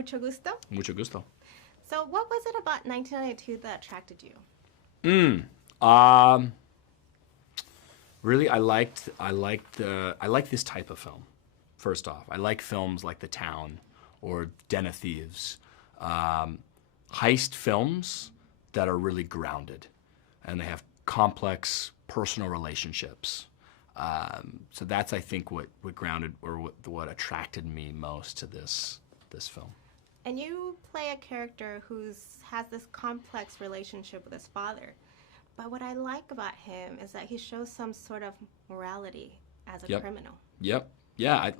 mucho gusto. Mucho gusto. So what was it about 1992 that attracted you? Really, I like this type of film. First off, I like films like The Town or Den of Thieves, heist films that are really grounded, and they have complex personal relationships. So that's, I think, what grounded or what attracted me most to this film. And you play a character who has this complex relationship with his father. But what I like about him is that he shows some sort of morality as a criminal. Yep. Yeah,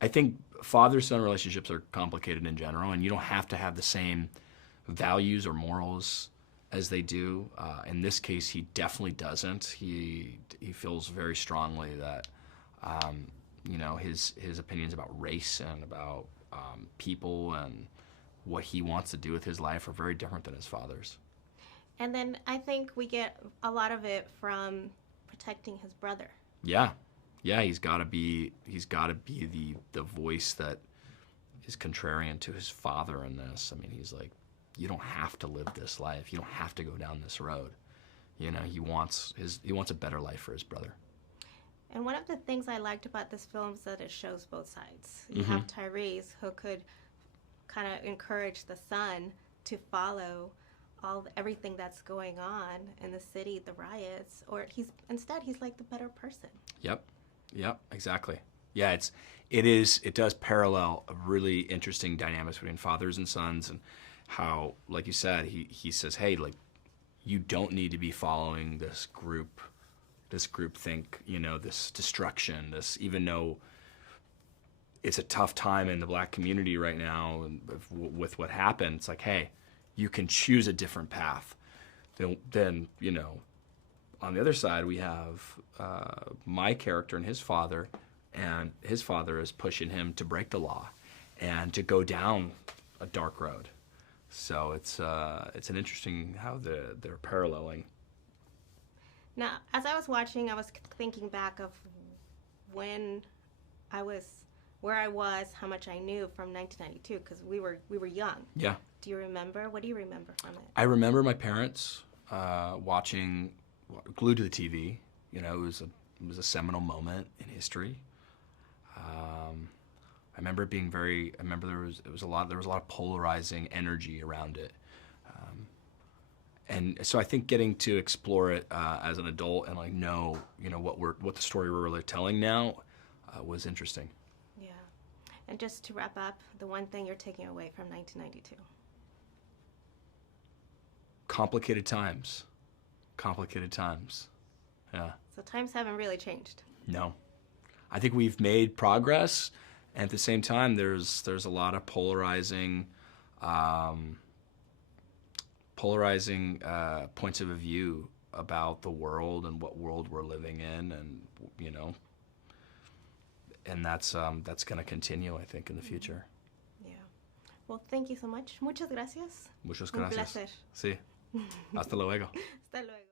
I think father-son relationships are complicated in general, and you don't have to have the same values or morals as they do. In this case, he definitely doesn't. He feels very strongly that, his opinions about race and about people and what he wants to do with his life are very different than his father's. And then I think we get a lot of it from protecting his brother. Yeah, he's got to be the voice that is contrarian to his father in this. I mean, he's like, you don't have to live this life. You don't have to go down this road. You know, he wants a better life for his brother. And one of the things I liked about this film is that it shows both sides. You have Tyrese, who could kind of encourage the son to follow everything that's going on in the city, the riots, or he's like the better person. Yep, exactly. Yeah, it does parallel a really interesting dynamics between fathers and sons, and how, like you said, he says, hey, like, you don't need to be following this groupthink, this destruction, even though it's a tough time in the black community right now and with what happened. It's like, hey, you can choose a different path. Then on the other side, we have my character and his father is pushing him to break the law and to go down a dark road. So it's an interesting how they're paralleling. Now, as I was watching, I was thinking back of when where I was, how much I knew from 1992, because we were young. Yeah. Do you remember? What do you remember from it? I remember my parents watching, glued to the TV. It was a seminal moment in history. I remember it being there was a lot of polarizing energy around it. And so I think getting to explore it as an adult and like know what the story we're really telling now was interesting. Yeah. And just to wrap up, the one thing you're taking away from 1992. Complicated times. Yeah. So times haven't really changed. No. I think we've made progress, and at the same time there's a lot of polarizing points of view about the world and what world we're living in, and and that's going to continue, I think, in the future. Yeah. Well, thank you so much. Muchas gracias. Muchas Un gracias. placer. Sí. Hasta luego. Hasta luego.